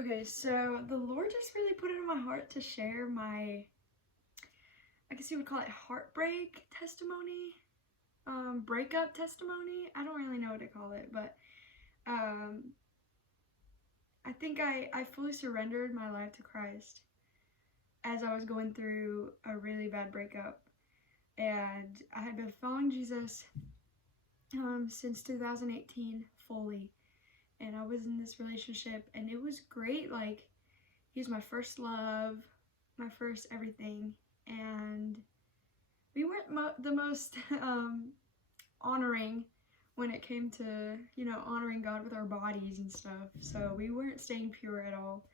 Okay, so the Lord just really put it in my heart to share my, I guess you would call it heartbreak testimony, breakup testimony. I don't really know what to call it, but I think I fully surrendered my life to Christ as I was going through a really bad breakup. And I had been following Jesus since 2018 fully. And I was in this relationship, and it was great. Like, he was my first love, my first everything, and we weren't the most honoring when it came to, honoring God with our bodies and stuff. So we weren't staying pure at all.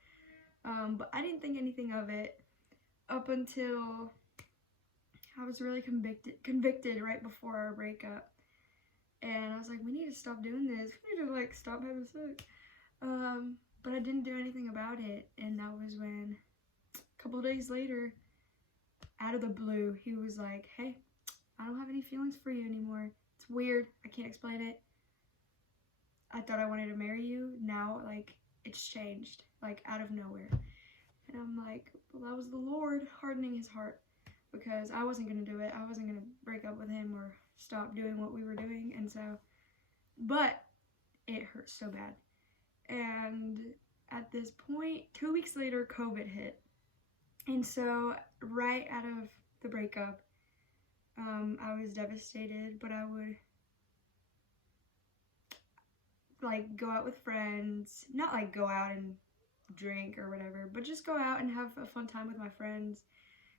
But I didn't think anything of it up until I was really convicted right before our breakup. And I was like, we need to stop doing this. We need to, like, stop having sex. But I didn't do anything about it. And that was when, a couple days later, out of the blue, he was like, hey, I don't have any feelings for you anymore. It's weird. I can't explain it. I thought I wanted to marry you. Now, like, it's changed, like, out of nowhere. And I'm like, well, that was the Lord hardening his heart, because I wasn't going to do it. I wasn't going to break up with him or stop doing what we were doing. And so, but it hurt so bad. And at this point, 2 weeks later, COVID hit. And so right out of the breakup, I was devastated, but I would like go out with friends, not like go out and drink or whatever, but just go out and have a fun time with my friends,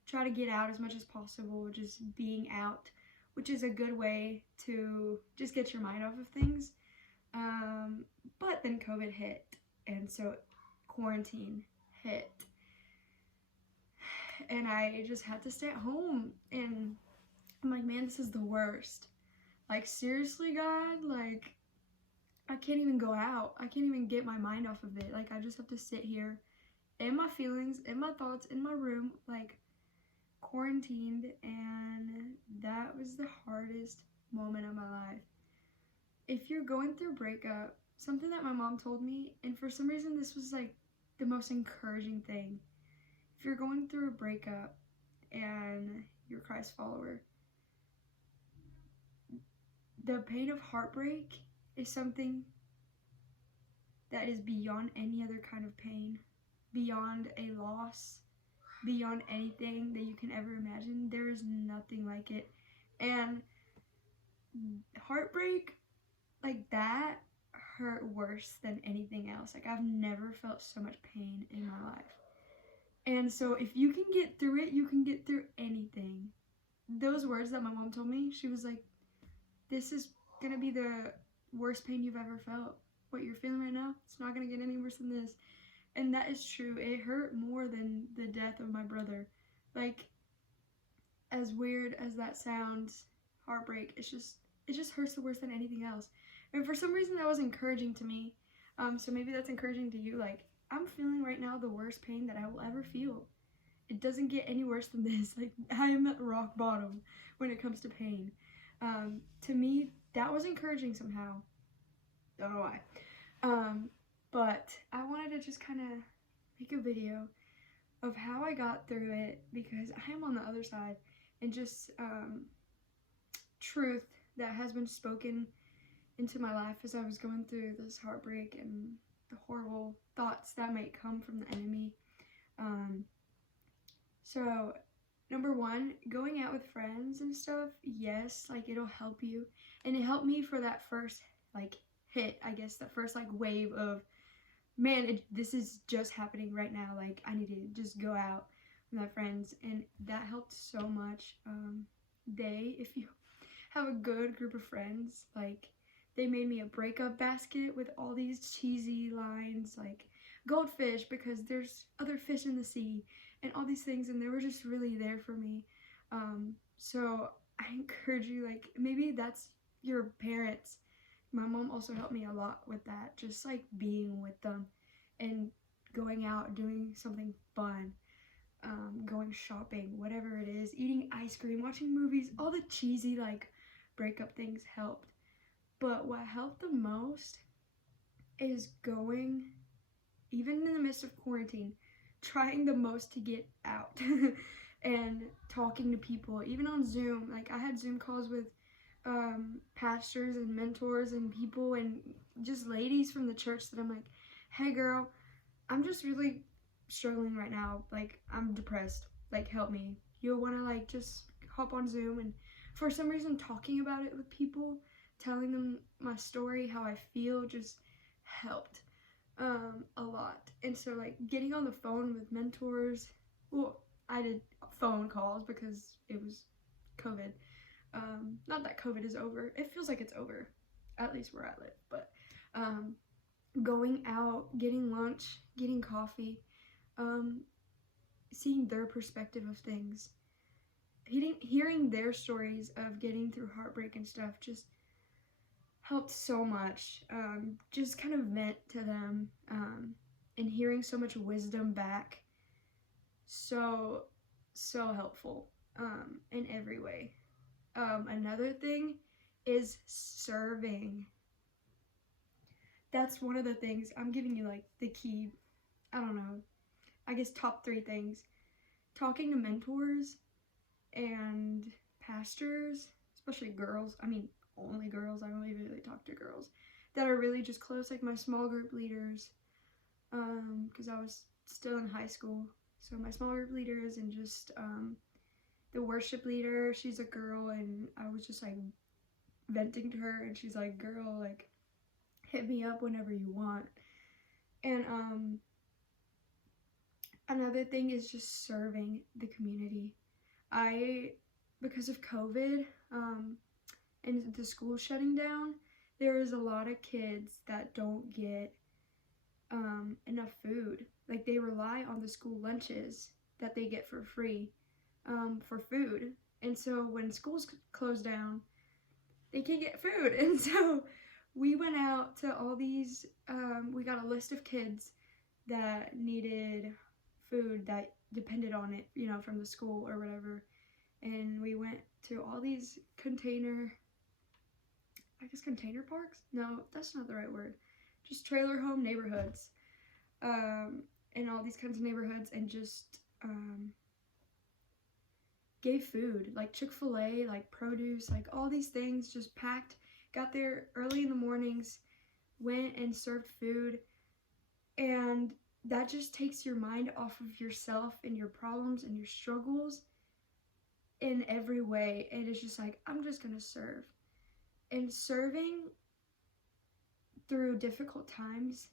try to get out as much as possible, just being out, which is a good way to just get your mind off of things. But then COVID hit, and so quarantine hit, and I just had to stay at home, and I'm like, man, this is the worst. Like, seriously, God, like, I can't even go out. I can't even get my mind off of it. Like, I just have to sit here in my feelings, in my thoughts, in my room, like, quarantined, and that was the hardest moment of my life. If you're going through breakup, something that my mom told me, and for some reason this was like the most encouraging thing. If you're going through a breakup and you're a Christ follower, the pain of heartbreak is something that is beyond any other kind of pain, beyond a loss, beyond anything that you can ever imagine. There is nothing like it. And heartbreak like that hurt worse than anything else. Like, I've never felt so much pain in my life. And so if you can get through it, you can get through anything. Those words that my mom told me, she was like, this is gonna be the worst pain you've ever felt. What you're feeling right now, it's not gonna get any worse than this. And that is true. It hurt more than the death of my brother. Like, as weird as that sounds, heartbreak, it just hurts the worse than anything else. And for some reason that was encouraging to me. So maybe that's encouraging to you. Like, I'm feeling right now the worst pain that I will ever feel. It doesn't get any worse than this. Like, I am at rock bottom when it comes to pain. To me, that was encouraging somehow. Don't know why. But I wanted to just kind of make a video of how I got through it, because I am on the other side, and just truth that has been spoken into my life as I was going through this heartbreak and the horrible thoughts that might come from the enemy. So number one, going out with friends and stuff, yes, like, it'll help you. And it helped me for that first, like, hit, I guess, that first, like, wave of, man, this is just happening right now. Like, I need to just go out with my friends. And that helped so much. If you have a good group of friends, like, they made me a breakup basket with all these cheesy lines, like goldfish because there's other fish in the sea, and all these things, and they were just really there for me. So I encourage you, like, maybe that's your parents. My mom also helped me a lot with that, just like being with them and going out, doing something fun, going shopping, whatever it is, eating ice cream, watching movies, all the cheesy, like, breakup things helped. But what helped the most is going even in the midst of quarantine, trying the most to get out and talking to people, even on Zoom. Like, I had Zoom calls with pastors and mentors and people and just ladies from the church that I'm like, hey girl, I'm just really struggling right now. Like, I'm depressed. Like, help me. You'll want to like just hop on Zoom, and for some reason talking about it with people, telling them my story, how I feel, just helped a lot. And so like getting on the phone with mentors, well, I did phone calls because it was COVID. Not that COVID is over. It feels like it's over, at least where I live. But going out, getting lunch, getting coffee, seeing their perspective of things, hearing their stories of getting through heartbreak and stuff just helped so much. Just kind of vent to them, and hearing so much wisdom back, so helpful in every way. Another thing is serving. That's one of the things. I'm giving you like the key, I don't know, I guess top 3 things. Talking to mentors and pastors, especially girls. I mean, only girls. I only really talk to girls that are really just close, like my small group leaders, because I was still in high school. So my small group leaders, and just the worship leader, she's a girl, and I was just like venting to her, and she's like, girl, like, hit me up whenever you want. And another thing is just serving the community. Because of COVID and the school shutting down, there is a lot of kids that don't get enough food. Like, they rely on the school lunches that they get for free for food. And so when schools close down, they can't get food. And so we went out to all these, we got a list of kids that needed food that depended on it, you know, from the school or whatever. And we went to all these container parks? No, that's not the right word. Just trailer home neighborhoods, and all these kinds of neighborhoods, and just gave food, like Chick-fil-A, like produce, like all these things, just packed. Got there early in the mornings, went and served food, and that just takes your mind off of yourself and your problems and your struggles in every way. And it's just like, I'm just gonna serve. And serving through difficult times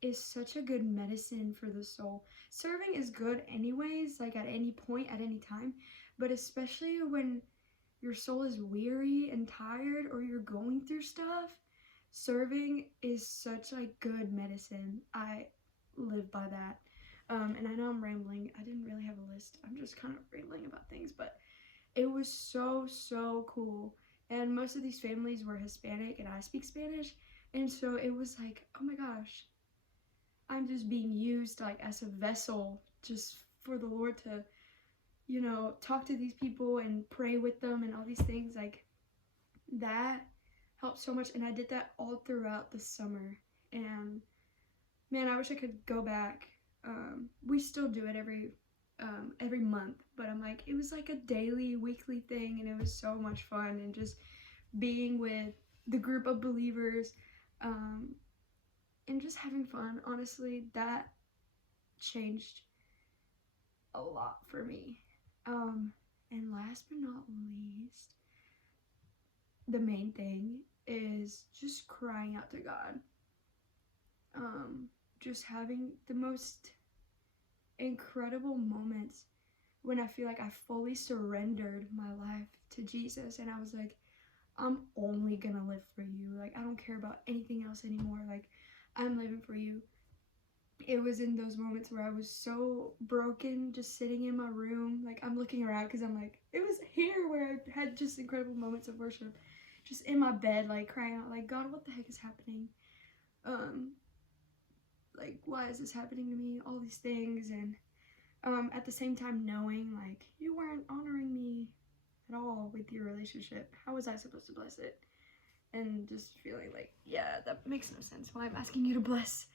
is such a good medicine for the soul. Serving is good anyways, like at any point, at any time, but especially when your soul is weary and tired, or you're going through stuff, serving is such like good medicine. I live by that. And I know I'm rambling. I didn't really have a list. I'm just kind of rambling about things, but it was so cool. And most of these families were Hispanic, and I speak Spanish, and so it was like, oh my gosh, I'm just being used like as a vessel just for the Lord to, you know, talk to these people and pray with them and all these things. Like, that helped so much. And I did that all throughout the summer, and man, I wish I could go back. We still do it every month, but I'm like, it was like a daily, weekly thing, and it was so much fun. And just being with the group of believers, and just having fun, honestly, that changed a lot for me. And last but not least, the main thing is just crying out to God. Just having the most incredible moments when I feel like I fully surrendered my life to Jesus, and I was like, I'm only gonna live for you. Like, I don't care about anything else anymore. Like, I'm living for you. It was in those moments where I was so broken, just sitting in my room. Like, I'm looking around because I'm like, it was here where I had just incredible moments of worship. Just in my bed, like, crying out, like, God, what the heck is happening? Like, why is this happening to me? All these things. And at the same time knowing, like, you weren't honoring me at all with your relationship. How was I supposed to bless it? And just feeling like, yeah, that makes no sense. Why I'm asking you to bless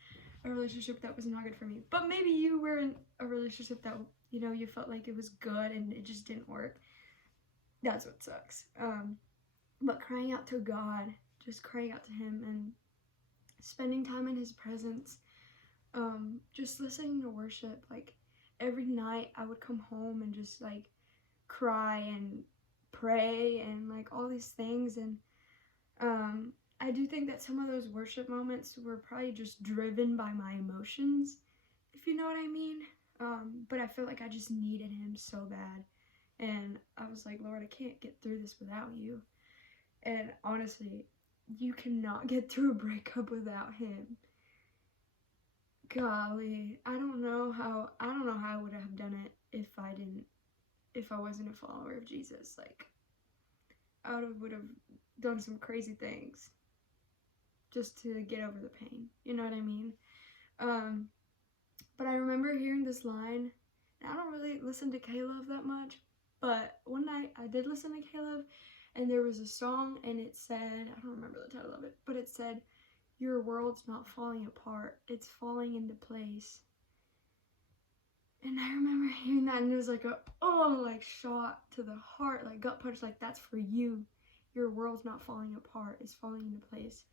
a relationship that was not good for me. But maybe you were in a relationship that, you know, you felt like it was good and it just didn't work. That's what sucks. But crying out to God, just crying out to him and spending time in his presence, just listening to worship. Like every night I would come home and just like cry and pray and like all these things. And I do think that some of those worship moments were probably just driven by my emotions, if you know what I mean. But I feel like I just needed him so bad. And I was like, Lord, I can't get through this without you. And honestly, you cannot get through a breakup without him. Golly, I don't know how I would have done it if I wasn't a follower of Jesus. Like, I would have done some crazy things just to get over the pain. You know what I mean? But I remember hearing this line, and I don't really listen to K-Love that much, but one night I did listen to K-Love, and there was a song, and it said, I don't remember the title of it, but it said, your world's not falling apart, it's falling into place. And I remember hearing that, and it was like like shot to the heart, like gut punch, like that's for you. Your world's not falling apart, it's falling into place.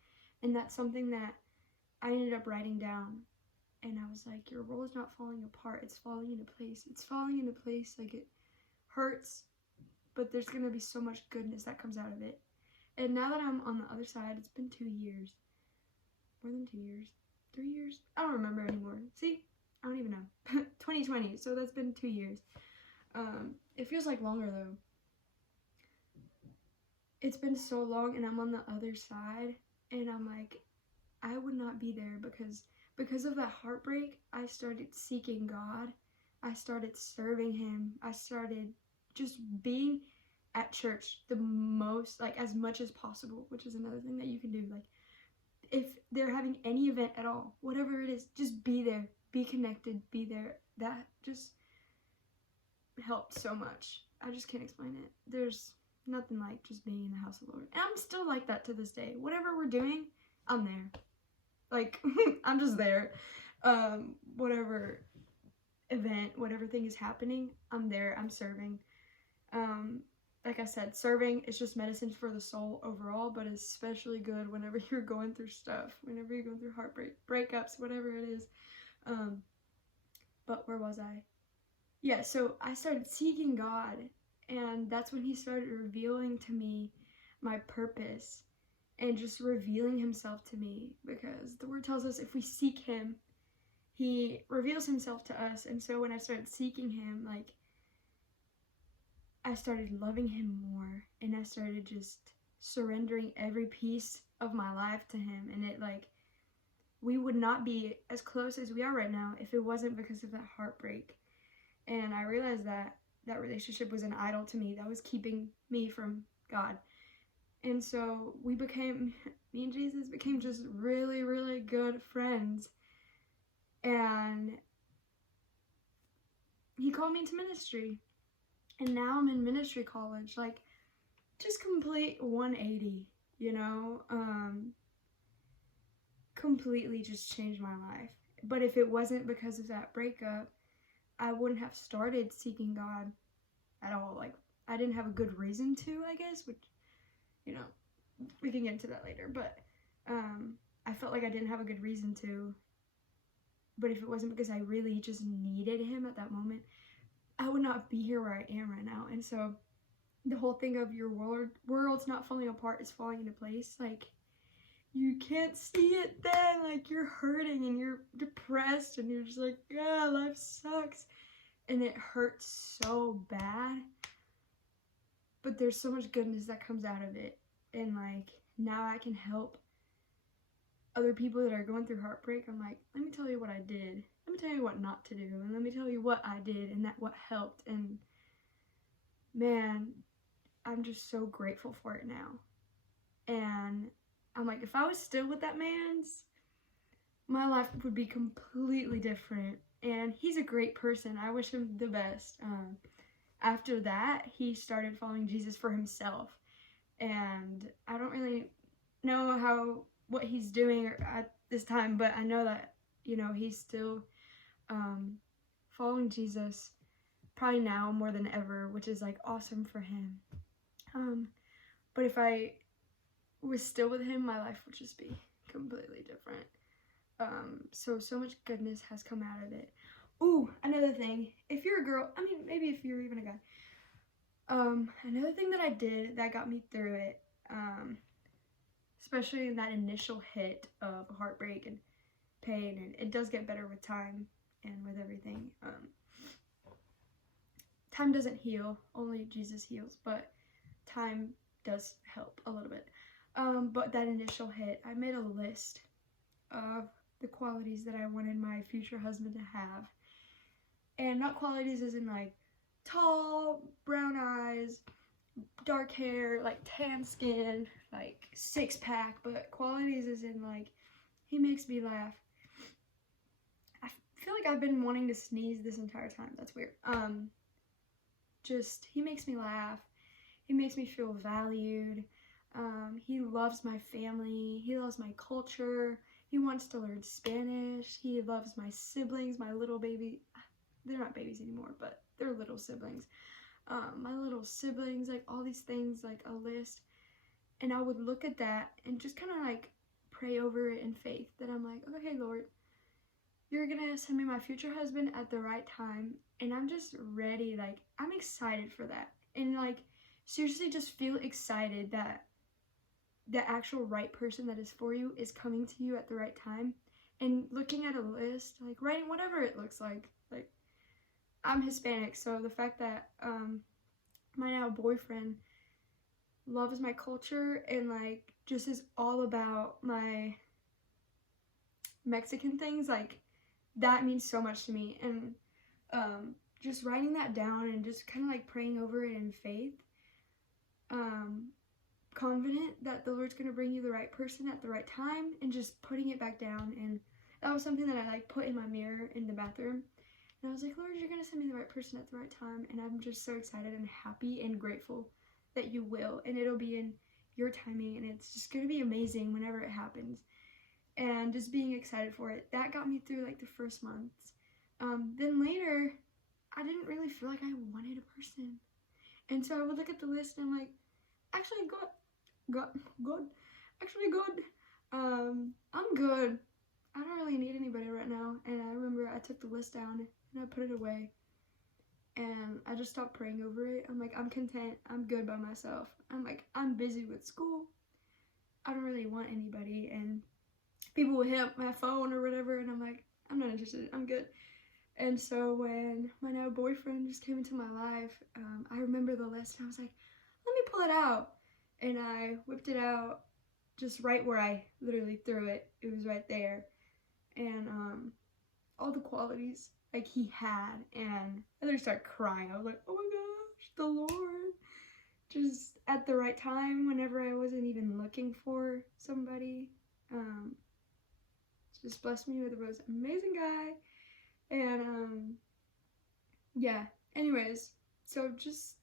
And that's something that I ended up writing down. And I was like, your world's not falling apart, it's falling into place. It's falling into place, like it hurts, but there's gonna be so much goodness that comes out of it. And now that I'm on the other side, it's been 2 years. More than 2 years. 3 years? I don't remember anymore. See? I don't even know. 2020, so that's been 2 years. It feels like longer though. It's been so long and I'm on the other side and I'm like, I would not be there because of that heartbreak, I started seeking God. I started serving him. I started just being at church the most, like as much as possible, which is another thing that you can do. Like if they're having any event at all, whatever it is, just be there, be connected, be there. That just helped so much. I just can't explain it. There's nothing like just being in the house of the Lord. And I'm still like that to this day. Whatever we're doing, I'm there. Like, I'm just there. Whatever event, whatever thing is happening, I'm there, I'm serving. Like I said, serving is just medicine for the soul overall, but especially good whenever you're going through stuff, whenever you're going through heartbreak, breakups, whatever it is. But where was I? Yeah, so I started seeking God, and that's when he started revealing to me my purpose and just revealing himself to me, because the word tells us if we seek him, he reveals himself to us. And so when I started seeking him, like, I started loving him more, and I started just surrendering every piece of my life to him. And it, like, we would not be as close as we are right now if it wasn't because of that heartbreak. And I realized that that relationship was an idol to me that was keeping me from God. And so me and Jesus became just really, really good friends. And he called me into ministry. And now I'm in ministry college. Like, just complete 180, you know? Completely just changed my life. But if it wasn't because of that breakup, I wouldn't have started seeking God at all. Like, I didn't have a good reason to, I guess, which, you know, we can get into that later. But I felt like I didn't have a good reason to. But if it wasn't because I really just needed him at that moment, I would not be here where I am right now. And so the whole thing of your world's not falling apart, it's falling into place. Like, you can't see it then. Like, you're hurting and you're depressed and you're just like, yeah, life sucks. And it hurts so bad. But there's so much goodness that comes out of it. And, like, now I can help other people that are going through heartbreak. I'm like, let me tell you what I did. Let me tell you what not to do. And let me tell you what I did and that what helped. And, man, I'm just so grateful for it now. And I'm like, if I was still with that man's, my life would be completely different. And he's a great person. I wish him the best. After that, he started following Jesus for himself. And I don't really know what he's doing at this time, but I know that you know, he's still following Jesus probably now more than ever, which is like awesome for him. But if I was still with him, my life would just be completely different. So much goodness has come out of it. Ooh, another thing, if you're a girl, I mean, maybe if you're even a guy, another thing that I did that got me through it, especially in that initial hit of heartbreak and pain, and it does get better with time and with everything. Time doesn't heal, only Jesus heals, but time does help a little bit. But that initial hit, I made a list of the qualities that I wanted my future husband to have. And not qualities as in like tall, brown eyes, dark hair, like tan skin, like six pack, but qualities as in like he makes me laugh. I feel like I've been wanting to sneeze this entire time. That's weird. Just he makes me laugh. He makes me feel valued. He loves my family. He loves my culture. He wants to learn Spanish. He loves my siblings, my little baby. They're not babies anymore, but they're little siblings. My little siblings, like all these things, like a list. And I would look at that and just kind of like pray over it in faith that I'm like, okay, Lord, you're going to send me my future husband at the right time. And I'm just ready. Like, I'm excited for that. And like, seriously, just feel excited that the actual right person that is for you is coming to you at the right time. And looking at a list, like writing whatever it looks like I'm Hispanic, so the fact that my now boyfriend loves my culture and like just is all about my Mexican things, like that means so much to me. And just writing that down and just kind of like praying over it in faith, confident that the Lord's going to bring you the right person at the right time, and just putting it back down. And that was something that I like put in my mirror in the bathroom. And I was like, Lord, you're going to send me the right person at the right time. And I'm just so excited and happy and grateful that you will. And it'll be in your timing. And it's just going to be amazing whenever it happens. And just being excited for it. That got me through like the first months. Then later, I didn't really feel like I wanted a person. And so I would look at the list and I'm like, actually, good. Actually, good. I'm good. I don't really need anybody right now. And I remember I took the list down and I put it away. And I just stopped praying over it. I'm like, I'm content. I'm good by myself. I'm like, I'm busy with school. I don't really want anybody. And people will hit up my phone or whatever. And I'm like, I'm not interested. I'm good. And so when my now boyfriend just came into my life, I remember the list and I was like, let me pull it out. And I whipped it out just right where I literally threw it. It was right there. And all the qualities like he had, and I literally started crying. I was like, oh my gosh, the Lord, just at the right time whenever I wasn't even looking for somebody, just blessed me with the most amazing guy. And yeah, anyways, so just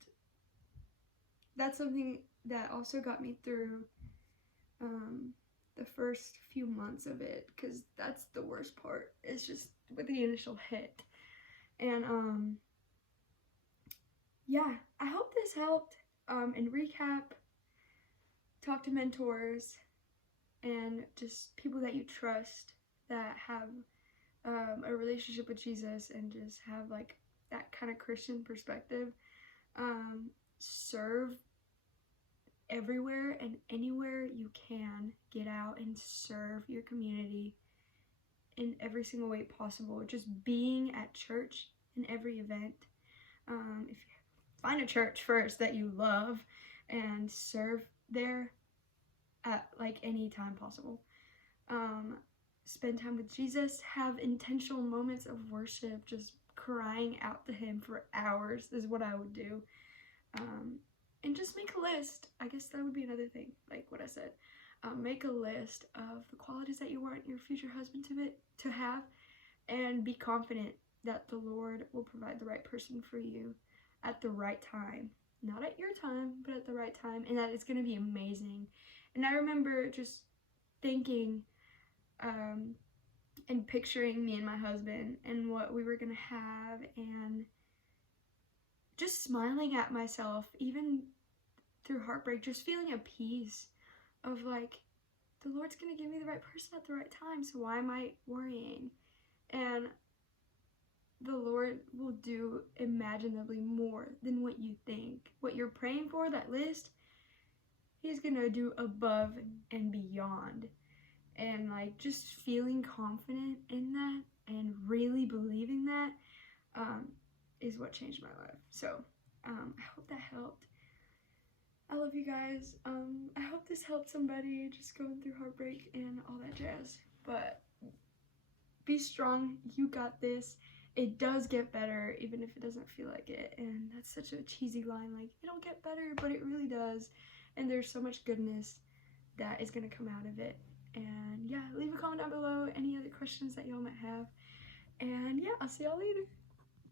that's something that also got me through the first few months of it, because that's the worst part. It's just with the initial hit. And yeah, I hope this helped. And recap, talk to mentors and just people that you trust that have a relationship with Jesus and just have like that kind of Christian perspective. Serve everywhere and anywhere you can. Get out and serve your community in every single way possible. Just being at church in every event. If you find a church first that you love and serve there at like any time possible. Spend time with Jesus. Have intentional moments of worship. Just crying out to him for hours is what I would do. And just make a list. I guess that would be another thing, like what I said. Make a list of the qualities that you want your future husband to have, and be confident that the Lord will provide the right person for you at the right time. Not at your time, but at the right time, and that it's going to be amazing. And I remember just thinking, and picturing me and my husband and what we were gonna have, and just smiling at myself, even through heartbreak, just feeling a peace of like, the Lord's gonna give me the right person at the right time, so why am I worrying? And the Lord will do imaginably more than what you think. What you're praying for, that list, He's gonna do above and beyond. And like, just feeling confident in that and really believing that is what changed my life. So I hope that helped. I love you guys. I hope this helped somebody just going through heartbreak and all that jazz. But be strong. You got this. It does get better, even if it doesn't feel like it. And that's such a cheesy line, like, it'll get better, but it really does. And there's so much goodness that is going to come out of it. And yeah, leave a comment down below any other questions that y'all might have. And yeah, I'll see y'all later.